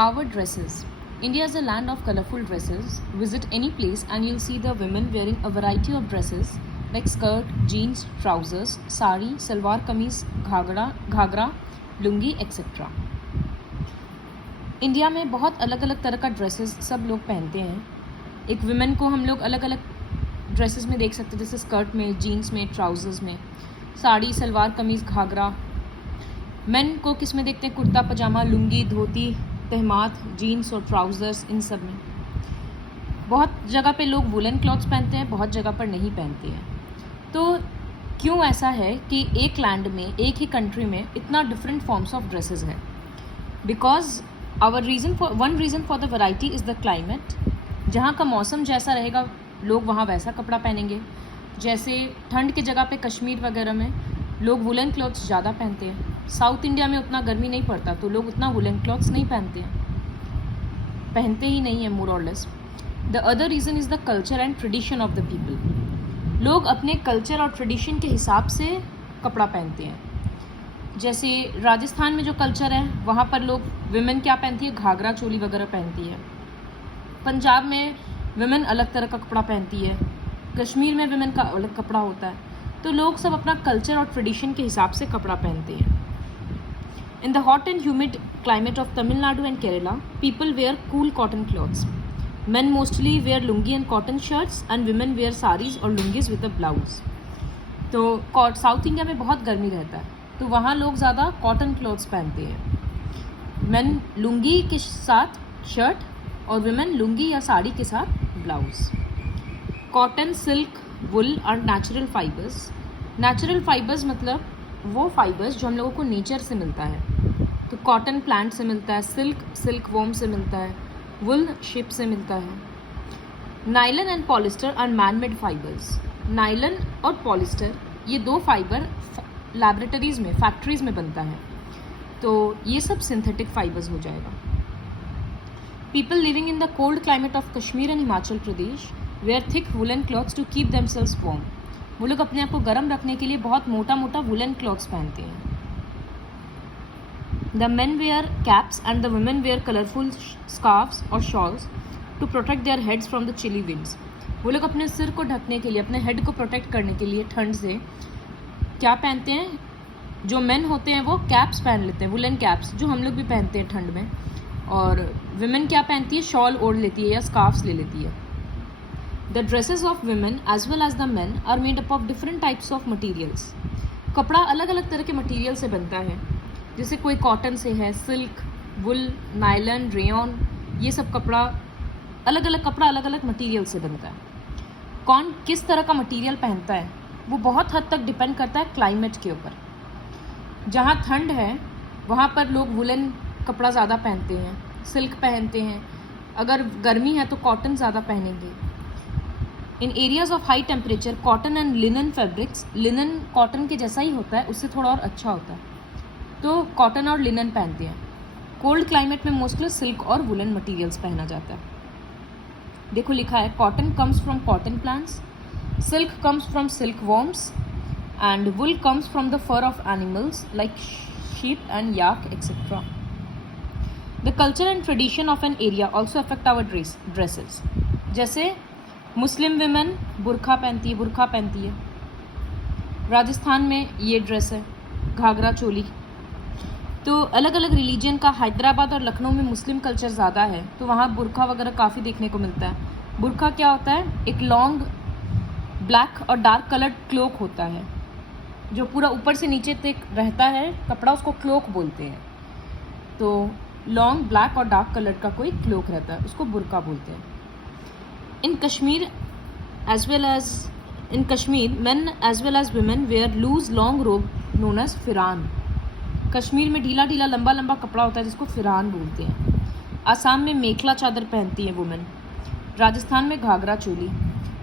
Our dresses. India is a land of colorful dresses. Visit any place and you'll see the women wearing a variety of dresses like skirt, jeans, trousers, sari, salwar kameez, ghagra, lungi etc. India में बहुत अलग अलग तरह का dresses सब लोग पहनते हैं. एक वुमेन को हम लोग अलग अलग ड्रेसेस में देख सकते हैं, जैसे स्कर्ट में, जीन्स में, ट्राउजर्स में, साड़ी, सलवार कमीज़, घाघरा. मेन को किस में देखते हैं? कुर्ता पजामा, लुंगी, धोती, तहमात, जीन्स और ट्राउज़र्स, इन सब में. बहुत जगह पे लोग वुलन क्लॉथ्स पहनते हैं, बहुत जगह पर नहीं पहनते हैं. तो क्यों ऐसा है कि एक लैंड में, एक ही कंट्री में इतना डिफरेंट फॉर्म्स ऑफ ड्रेसेस हैं? Because one reason for the variety is the climate. जहाँ का मौसम जैसा रहेगा लोग वहाँ वैसा कपड़ा पहनेंगे. जैसे ठंड की जगह पे कश्मीर वगैरह में लोग वुलन क्लॉथ्स ज़्यादा पहनते हैं. साउथ इंडिया में उतना गर्मी नहीं पड़ता तो लोग उतना वुलन क्लॉथ्स नहीं पहनते ही नहीं है, मोर और less. The other reason is the culture and tradition of the people. लोग अपने कल्चर और ट्रेडिशन के हिसाब से कपड़ा पहनते हैं. जैसे राजस्थान में जो कल्चर है वहाँ पर लोग विमेन क्या पहनती है? घाघरा चोली वगैरह पहनती है. पंजाब में विमेन अलग तरह का कपड़ा पहनती है. कश्मीर में विमेन का अलग कपड़ा होता है. तो लोग सब अपना कल्चर और ट्रेडिशन के हिसाब से कपड़ा पहनते हैं. In the hot and humid climate of Tamil Nadu and Kerala, people wear cool cotton clothes. Men mostly wear lungi and cotton shirts and women wear saris or lungis with a blouse. तो south India में बहुत गर्मी रहता है तो वहाँ लोग ज़्यादा कॉटन क्लॉथ्स पहनते हैं. मेन लुंगी के साथ शर्ट और विमेन लुंगी या साड़ी के साथ ब्लाउज. कॉटन, सिल्क, वुल और नेचुरल फाइबर्स. नेचुरल फाइबर्स मतलब वो फाइबर्स जो हम लोगों को नेचर से मिलता है. तो कॉटन प्लांट से मिलता है, सिल्क वॉर्म से मिलता है, वुल शिप से मिलता है. Nylon and polyester are man made fibres. Nylon और पॉलिस्टर ये दो फाइबर लैबोरेटरीज में, फैक्ट्रीज में बनता है. तो ये सब सिंथेटिक फाइबर्स हो जाएगा. People living in the cold climate of Kashmir and Himachal Pradesh wear thick woollen clothes to keep themselves warm. वो लोग अपने आप को गर्म रखने के लिए बहुत मोटा मोटा वुलन क्लॉथ्स पहनते हैं. The men wear caps and the women wear colourful scarves और shawls to protect their heads from the chilly winds. वो लोग अपने सिर को ढकने के लिए, अपने हेड को प्रोटेक्ट करने के लिए ठंड से क्या पहनते हैं? जो मेन होते हैं वो कैप्स पहन लेते हैं, वुलन कैप्स जो हम लोग भी पहनते हैं ठंड में. और विमेन क्या पहनती है? शॉल ओढ़ लेती है या स्कार्फ्स ले लेती है. The dresses of women as well as the men are made up of different types of materials. कपड़ा अलग अलग तरह के मटेरियल से बनता है. जैसे कोई कॉटन से है, सिल्क, वुल, नायलन, रेयॉन, ये सब कपड़ा अलग अलग मटेरियल से बनता है. कौन किस तरह का मटेरियल पहनता है वो बहुत हद तक डिपेंड करता है क्लाइमेट के ऊपर. जहाँ ठंड है वहाँ पर लोग वुलन कपड़ा ज़्यादा पहनते हैं, सिल्क पहनते हैं. अगर गर्मी है तो कॉटन ज़्यादा पहनेंगे. In areas of high temperature cotton and linen fabrics, linen cotton के जैसा ही होता है, उससे थोड़ा और अच्छा होता है, तो कॉटन और लिनन पहनते हैं. कोल्ड क्लाइमेट में मोस्टली सिल्क और वुलन मटेरियल्स पहना जाता है. देखो लिखा है cotton comes from cotton plants, silk comes from silk worms and wool comes from the fur of animals like sheep and yak etcetera. The culture and tradition of an area also affect our dresses. जैसे Muslim women बुरखा पहनती है. राजस्थान में ये dress है घाघरा चोली. तो अलग अलग रिलीजन का, हैदराबाद और लखनऊ में मुस्लिम कल्चर ज़्यादा है तो वहाँ बुरखा वगैरह काफ़ी देखने को मिलता है. बुरखा क्या होता है? एक लॉन्ग ब्लैक और डार्क कलर्ड क्लोक होता है जो पूरा ऊपर से नीचे तक रहता है कपड़ा, उसको क्लोक बोलते हैं. तो लॉन्ग ब्लैक और डार्क कलर का कोई क्लोक रहता है, उसको बुरका बोलते हैं. In Kashmir, men as well as women wear loose long robe known as फिरान. Kashmir में ढीला ढीला लंबा लंबा कपड़ा होता है जिसको फिरान बोलते हैं. आसाम में मेखला चादर पहनती है वुमेन. राजस्थान में घाघरा चोली.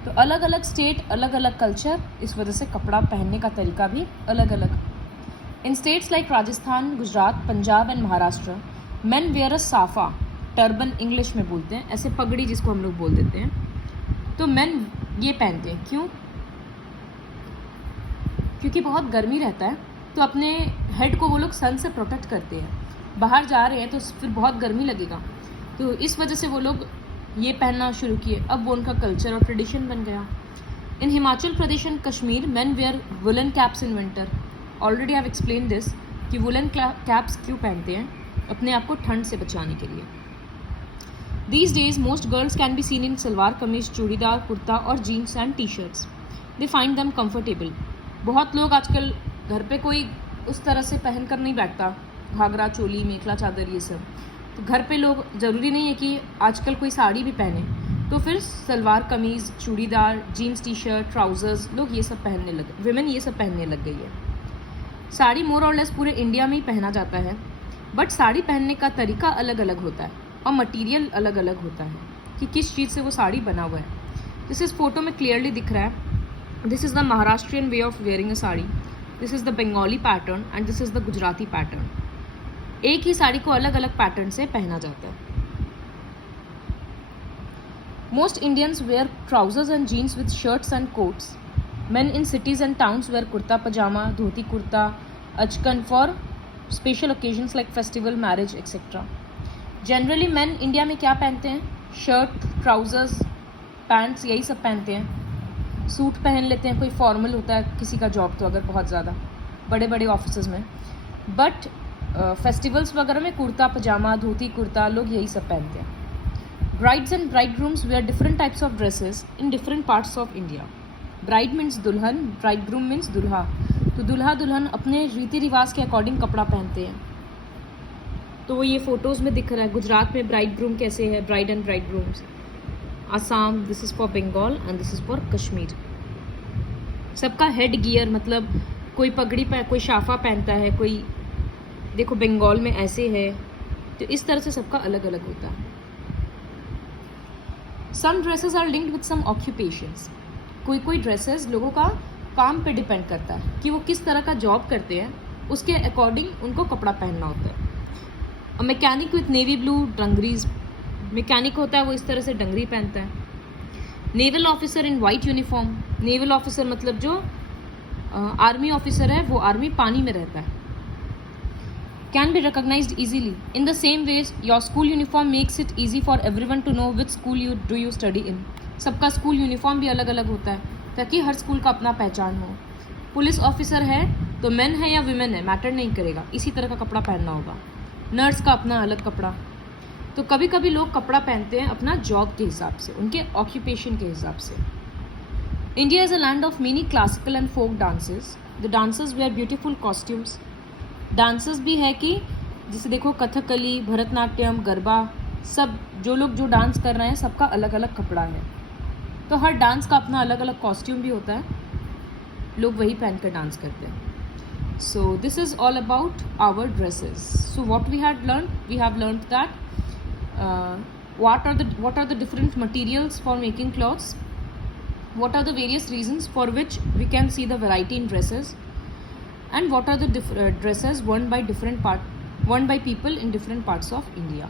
तो अलग अलग स्टेट, अलग अलग कल्चर, इस वजह से कपड़ा पहनने का तरीका भी अलग अलग. In states like Rajasthan, Gujarat, Punjab and Maharashtra, men wear a safa, turban English में बोलते हैं, ऐसे पगड़ी जिसको हम लोग बोल देते हैं. तो मेन ये पहनते हैं. क्यों? क्योंकि बहुत गर्मी रहता है तो अपने हेड को वो लोग सन से प्रोटेक्ट करते हैं. बाहर जा रहे हैं तो फिर बहुत गर्मी लगेगा, तो इस वजह से वो लोग ये पहनना शुरू किए। अब वो उनका कल्चर और ट्रेडिशन बन गया। In Himachal Pradesh and Kashmir men wear woollen caps in winter. Already I have explain this कि वुलन कैप्स क्यों पहनते हैं, अपने आप को ठंड से बचाने के लिए। These days, most girls can be seen in salwar kameez, churidar kurta और jeans and T shirts. They find them comfortable। बहुत लोग आजकल घर पे कोई उस तरह से पहन कर नहीं बैठता, घाघरा चोली मेखला चादर ये सब। तो घर पे लोग, ज़रूरी नहीं है कि आजकल कोई साड़ी भी पहने, तो फिर salwar kameez, churidar, jeans T shirt, trousers, लोग ये सब पहनने लगे, विमेन ये सब पहनने लग गई है। साड़ी मोर और लेस पूरे इंडिया में ही पहना जाता है, बट साड़ी पहनने का तरीका अलग अलग होता है और मटेरियल अलग अलग होता है कि किस चीज़ से वो साड़ी बना हुआ है। दिस इस फोटो में क्लियरली दिख रहा है, this is the Maharashtrian way of wearing a sari, this is the Bengali pattern and this is the Gujarati pattern. एक ही साड़ी को अलग अलग पैटर्न से पहना जाता है। Most Indians wear trousers and jeans with shirts and coats. Men in cities and towns wear kurta pajama, dhoti kurta, achkan for special occasions like festival, marriage, etc. Generally men India में क्या पहनते हैं? Shirt, trousers, pants, यही सब पहनते हैं। Suit पहन लेते हैं, कोई फॉर्मल होता है किसी का जॉब तो अगर बहुत ज़्यादा बड़े बड़े ऑफिसेज में, बट फेस्टिवल्स वगैरह में कुर्ता पजामा, धोती कुर्ता, लोग यही सब पहनते हैं। Brides and bridegrooms wear different types of dresses in different parts of India. Bride means दुल्हन, ब्राइडग्रूम मीन्स दुल्हा। तो दुल्हा दुल्हन अपने रीति रिवाज के अकॉर्डिंग कपड़ा पहनते हैं। तो वो ये फोटोज़ में दिख रहा है, गुजरात में ब्राइडग्रूम कैसे है, bride and bridegrooms. Assam, this is for Bengal and this is for Kashmir. सबका हेड गियर, मतलब कोई पगड़ी कोई शाफा पहनता है, कोई देखो बंगाल में ऐसे है, तो इस तरह से सबका अलग अलग होता है। Some dresses are linked with some occupations. कोई कोई ड्रेसेस लोगों का काम पे डिपेंड करता है कि वो किस तरह का जॉब करते हैं, उसके अकॉर्डिंग उनको कपड़ा पहनना होता है। A mechanic with navy blue dungarees, mechanic होता है वो इस तरह से डंगरी पहनता है। Naval officer in white uniform. Naval officer मतलब जो आर्मी ऑफिसर है, वो आर्मी पानी में रहता है। Can be recognised easily in the same ways your school uniform makes it easy for everyone to know which school you study in. सबका school uniform भी अलग अलग होता है ताकि हर स्कूल का अपना पहचान हो। पुलिस ऑफिसर है तो मेन है या विमेन है मैटर नहीं करेगा, इसी तरह का कपड़ा पहनना होगा। नर्स का अपना अलग कपड़ा। तो कभी कभी लोग कपड़ा पहनते हैं अपना जॉब के हिसाब से, उनके ऑक्यूपेशन के हिसाब से। India is a land of many classical and folk dances. The dancers wear beautiful costumes. Dancers भी है कि जैसे देखो कथकली, भरतनाट्यम, गरबा, सब जो लोग जो डांस कर रहे हैं सबका अलग अलग कपड़ा है। तो हर डांस का अपना अलग अलग कॉस्ट्यूम भी होता है, लोग वही पहन कर डांस करते हैं। So this is all about our dresses. So what we have learned that what are the different materials for making clothes, what are the various reasons for which we can see the variety in dresses, and what are the dresses worn by people in different parts of India.